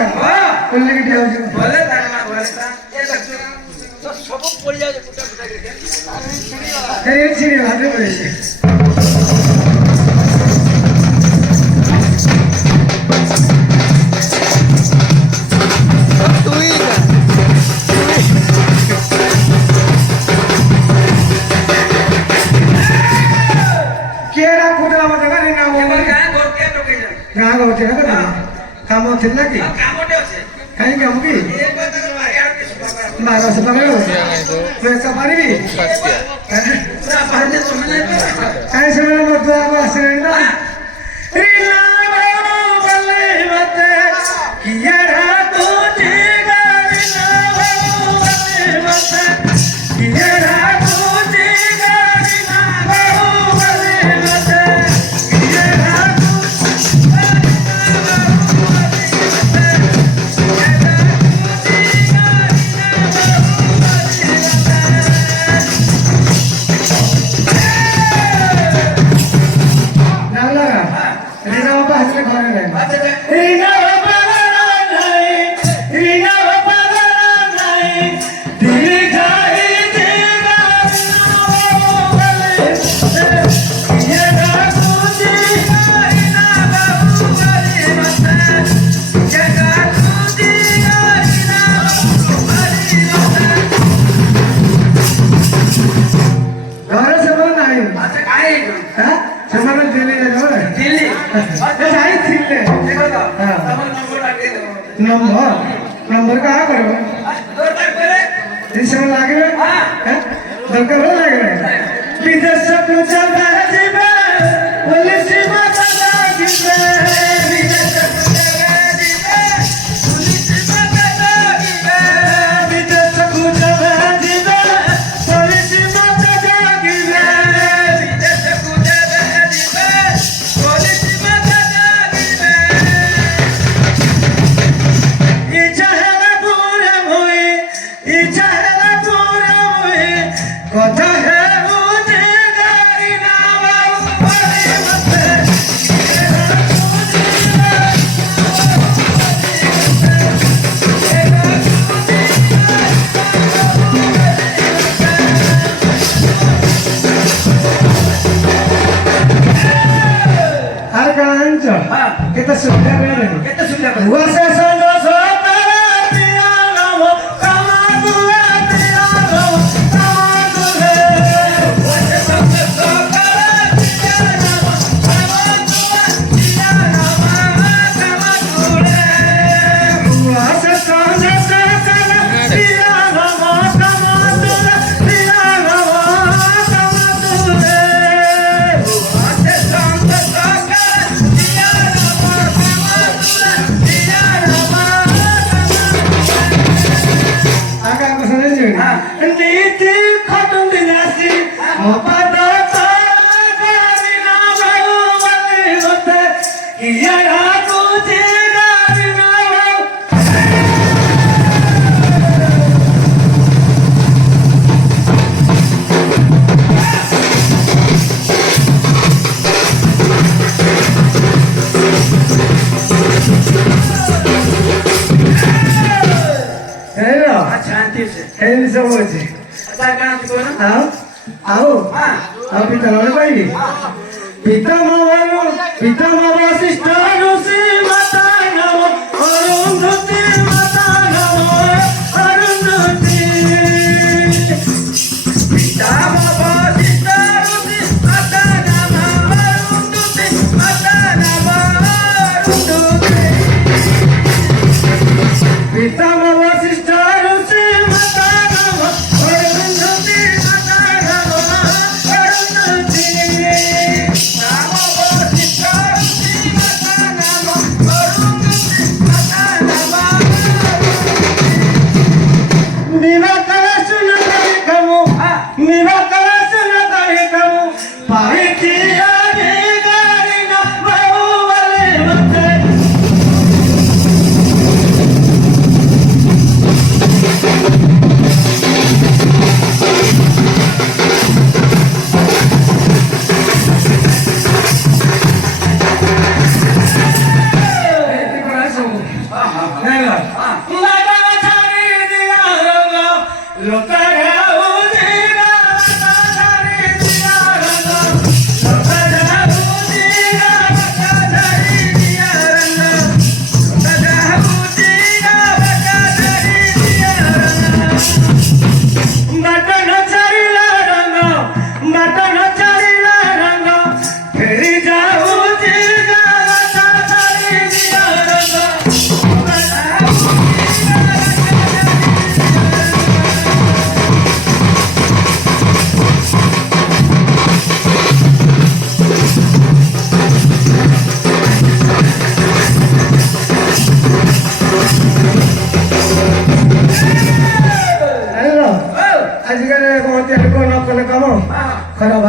अच्छा बोलले की ठेवायची बोले ना बोले ये लक्ष्मी सब पड़ जाए कुटा कुटा के अरे चिड़ी भाते पड़े केड़ा कुटला मत करे ना वो काय गोटे टोके जा गाग होते ना करे काम होते ना की काम होते আছে काई काम की एक बार तक मारे यार के सुबह मारा से पकड़ो मैं सफारी भी पूरा बाहर से तुमने ऐसे मेरा मत आवाज से ना रीना बले मत किया रातो तेगा रीना बले मत किया रातो तेगा रीना बले मत किया रातो रीना बाबा हसले खाने लगे रीना बाबा नहीं रीना बाबा नहीं दिल जाए तेरा बोले ये रात तुझे रीना बाबू बोले मत ये रात तुझे रीना बाबू बोले मत घर से बोल नहीं अच्छा काय हां समाज दिल्ली जाओ दिल्ली अच्छा आई दिल्ली देखो तो हां तमन नंबर लागे नंबर कहाँ करो दो तक पहले इसमें लागे हां दरकार हो लागे विदेश से पूछा जीवे पुलिस माता जीवे विदेश से पूछा जीवे पुलिस माता जीवे विदेश से पूछा जीवे पुलिस माता जीवे विदेश से पूछा जीवे पुलिस माता जीवे इच्छा है पूरा हुई इच्छा है पूरा हुई कथा है मुझे गाड़ी ना बड़े मत अरे कांचा हां कितना सुंदर है कितना सुंदर वसे संदो सोतारा पिया नाम कमादुला पिया नाम कमादुले वसे संदो सोतारा पिया नाम कमादुला पिया नाम कमादुले वसे संदो सोतारा पिया नाम कमादुला पिया नाम कमादुले वसे संदो सोतारा पिया नाम कमादुला पिया नाम आका कसं नीती खटून दिल्यासी मोपादा गाडी ना बाळू बली होते किया तुझी गाडी ना हेलो शांति से हेलो समझे अच्छा कहां तू ना आओ हां आओ पिता लाल भाई पिता मामा सिस्टर से माता नमो अरुंधति माता नमो अरुंधति पिता मामा सिस्टर से माता नमो अरुंधति माता नमो अरुंधति पिता मामा सिस्टर से माता नमो अरुंधति माता नमो अरुंधति पिता मामा सिस्टर से माता नमो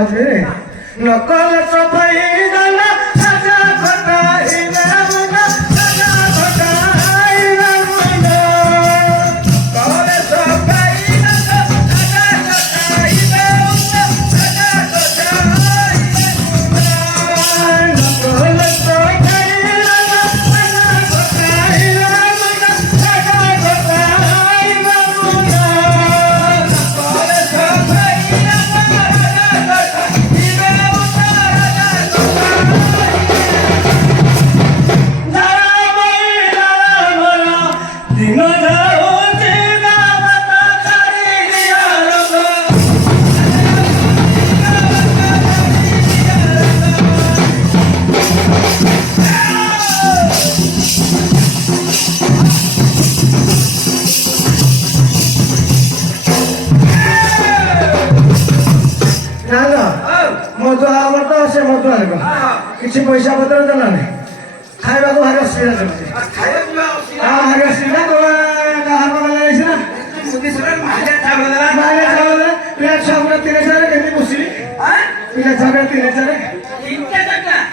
वाजले रे नकल सफाई झाला सजा खोटा हिला मुंडा सजा खोटा हिला मुंडा नकल सफाई झाला सजा खोटा हिला मुंडा सजा खोटा हिला मुंडा नकल सफाई झाला सजा खोटा हिला मुंडा सजा खोटा हिला मुंडा नकल सफाई ମଧୁ ଆମର ତ ସେ ମଧୁ ଆଣିବ କିଛି ପଇସା ପତ୍ର ଦେଲା ନାହିଁ ଖାଇବାକୁ ଭାରି ଅସୁବିଧା ଚାଲୁଛି ଭାରି ଅସୁବିଧା ହାତ ହେଇଛି ନା ପିଲା ଛୁଆ ତିନି ଚାରେ କେମିତି ବସିବି ପିଲା ଛୁଆ ତିନି ଚାରେ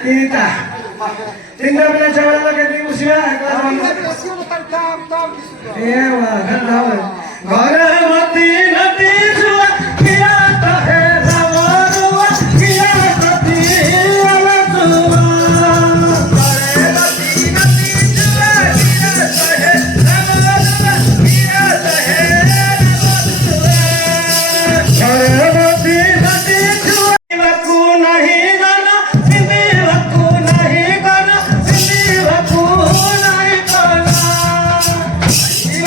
ତିନିଟା ପିଲା ଛୁଆ କେମିତି ବସିବା ଘରେ ମତି ନତି ଛୁଆ କିଆ ତ ହେ ରାମରୁଆ କିଆ ତତି ଅଲସୁଆ ଘରେ ମତି ନତି ଛୁଆ କିଆ ତ ହେ ରାମରୁଆ କିଆ ତ ହେ ରାମରୁଆ ଘରେ ମତି ନତି ଛୁଆ ପିନ୍ଧିବାକୁ ନାହିଁ ଗାନା ପିନ୍ଧିବାକୁ ନାହିଁ ଗାନା ପିନ୍ଧିବାକୁ ନାହିଁ ଗାନା ପିନ୍ଧିବାକୁ ନାହିଁ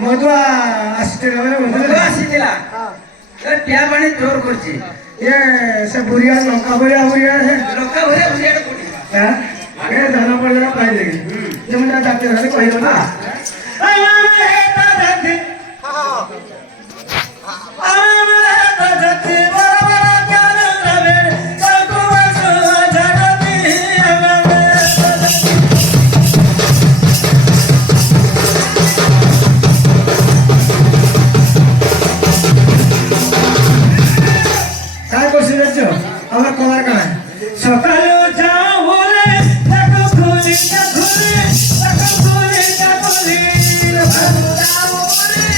ମଧୁଆ ଆସିଥିଲା ପିଆ ପାଣି ଜୋର କରୁଛି ଇଏ ସେ ବୁଢିଆ ଲଙ୍କା ଭଳିଆ ବୁଢିଆ ଲଙ୍କା ଭଳିଆ ବୁଢିଆ ଧାନ ପଡ଼ିଲା ପାଇଲେ ଯେମିତି ଜାତୀୟ ଖାଲି କହିବ ନା আমার কলার কানায় সকালে যাওলে দেখো খুলি খুলি দেখো খুলি খুলি যাওলে দেখো খুলি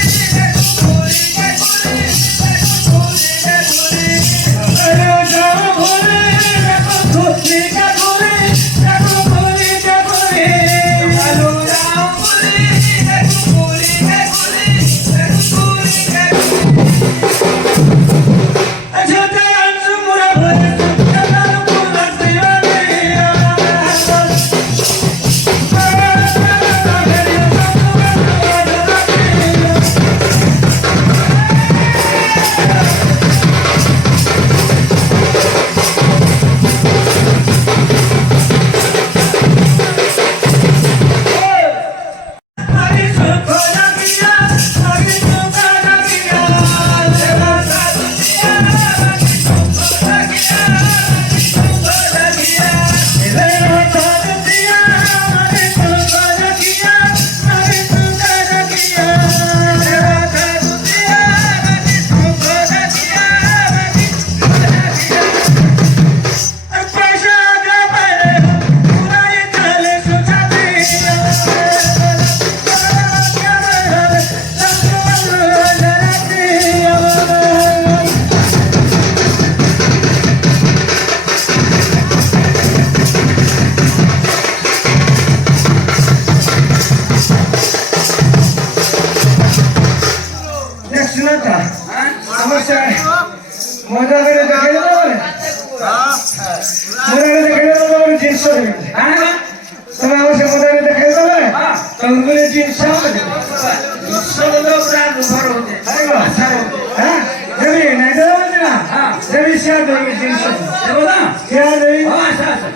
খুলি দেখো খুলি খুলি সকালে যাওলে দেখো খুলি খুলি দেখো খুলি খুলি সকালে যাওলে দেখো খুলি খুলি দেখো খুলি ମୋରାରେ ଦେଖେଇଲେ ତମର ଜିନିଷ ଦେବି କାଣା ବା ତମେ ଆଉ ସେ ମୋରାରେ ଦେଖେଇ ଦେଲେ ହଁ ତମକୁ ଜିନିଷ ଦେବି ସବଲ ପୁରା ନିର୍ଭର ହଉଛେ ଆଶା ହଉଛେ হ্যাঁ দেবি নাই দেবি না হ্যাঁ দেবি সে দেবি জিনিস দেব না সে দেবি ହଁ ଆଶା ଆଶା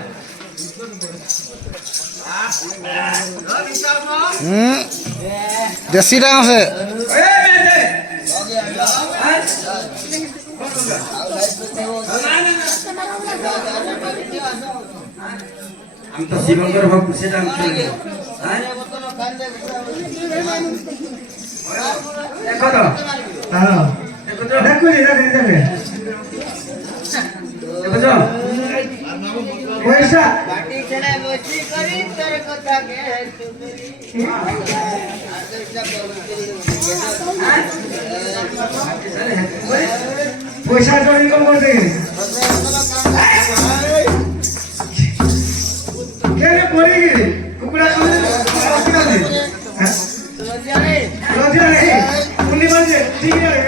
দেশি ডাঙ আছে ଏ ଦେ আমি তো শিবঙ্কর ভক্ত সেটা আমি দেখো তো হ্যাঁ দেখো তো দেখুছি দেখুছি দেখে দেখো তো পয়সা বাটি ছেড়ে বসি করি তোর কথা কে পয়সা তো ইনকাম করতে কেন পড়ি কুকুড়া খাবে লজ্জা নেই লজ্জা নেই উনি বলছে ঠিক আছে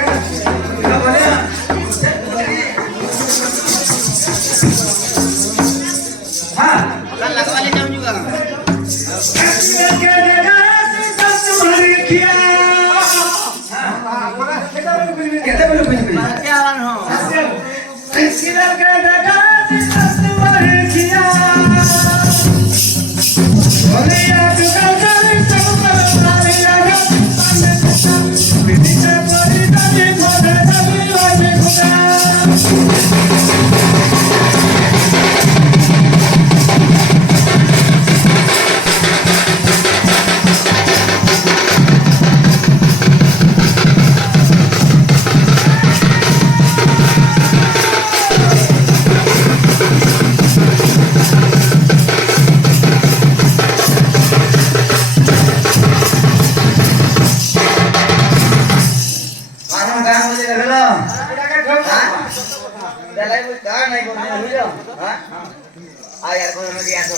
হ্যাঁ লাগवाले जाऊं juga কেতে বলে বুঝবি क्या हाल हो মানো গান বলে গেল dalai bu ka nai ko ni bujo ha a yaar ko no diya to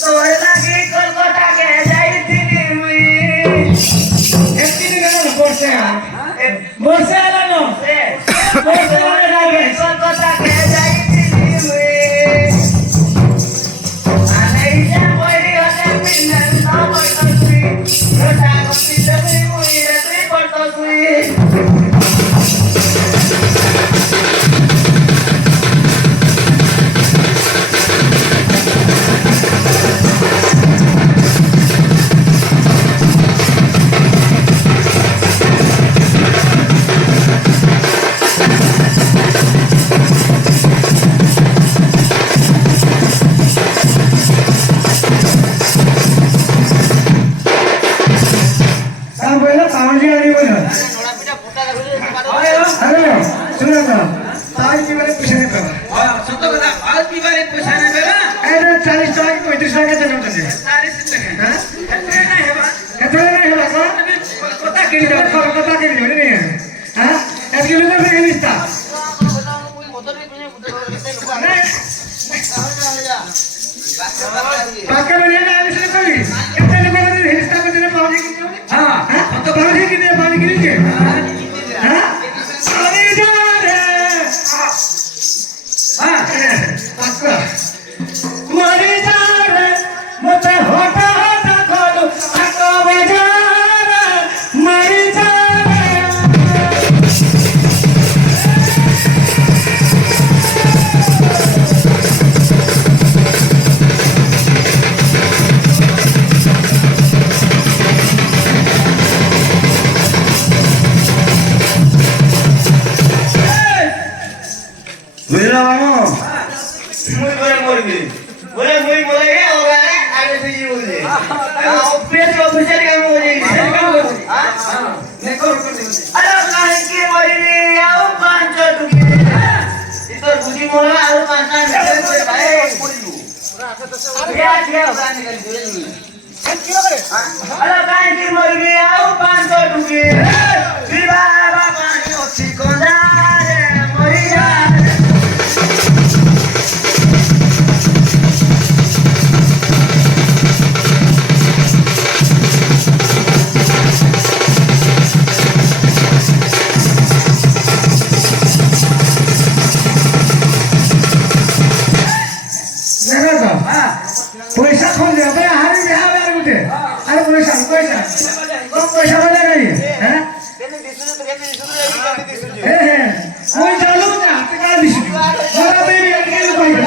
তোর লাগি কলকাতা কে যাইতিনি মুই একদিন গেল বসে বসে আলো বসে লাগে কলকাতা কে যাইতিনি মুই আনাইয়া বইরি হতে পিন্নান না বইতছি রটা কপি দেবি মুই রে তুই বইতছি हाँ बोलो पावजी आ रही बोलो थोड़ा पीटा फुटा लागले अरे सुनो ना ताज की बारे पूछने पे সত্য কথা আজ কি বারে পয়সা নেবে না अरे 40 টাকা 35 টাকা দেন কাছে সাড়ে তিন টাকা হ্যাঁ এতে না হেবা এত নাই হলো কথা কিনি এটা কলকাতা কে নিয়ে নে হ্যাঁ এক কিলোমিটার থেকে নিস্তা motor ni punya motor kita lupa পাকা বলে না আমি শুনে করি এত লোক করে হিস্তা করে দিলে পাওয়া যায় কি হ্যাঁ হ্যাঁ তো পাওয়া যায় কি দিয়ে পানি কিনে কে হ্যাঁ আরে যা রে হ্যাঁ পাকা মরে যা রে মতে হটা হটা করো আকা বাজা রে মরে যা বুঝলো মামু মুই করে মরবি बोले मुई बोले ये होगा ना आगे से जी बोले ऑफिस ऑफिसर काम बोले हां দেখো अरे काहे की मरी आओ पांच टुकी इधर बुझी मोला और पांच मिनट भाई बोलियो क्या क्या होगा निकल बोले अरे काहे की मरी आओ पांच टुकी विवाह बाबा ने ओछी कोंदा रे मरी जा पैसा खोल दे भाई हारी बिहा यार गुटे अरे पैसा कम पैसा वाला नहीं हैं कोई चालू ना ते दिस मला बेबी अडकेल पाहिजे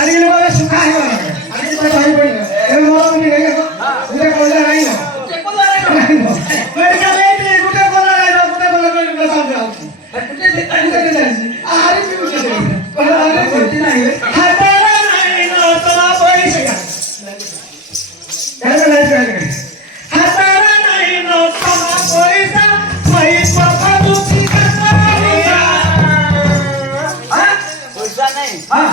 आणि मला सुखा आहे आणि ते भाई पण ए मला मी नाही उद्या कोणला नाही मेरे का बेबी कुठे कोणला नाही कुठे कोणला सांग हारी पिऊ कोणला नाही हाताला नाही ना तुला पैसे काय नाही हाताला नाही ना तुला पैसा पैसा पाडूची पैसा नाही हा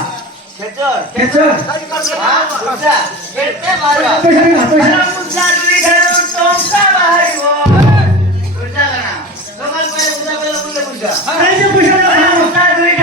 खेचर खेचर पैसा खेळते मारवा पैसा नाही अरे मुद्दा तुझी घरून तोंडा बाहेर पैसा ना लोकल पहिले मुद्दा पहिला मुद्दा पैसा मुद्दा तुझी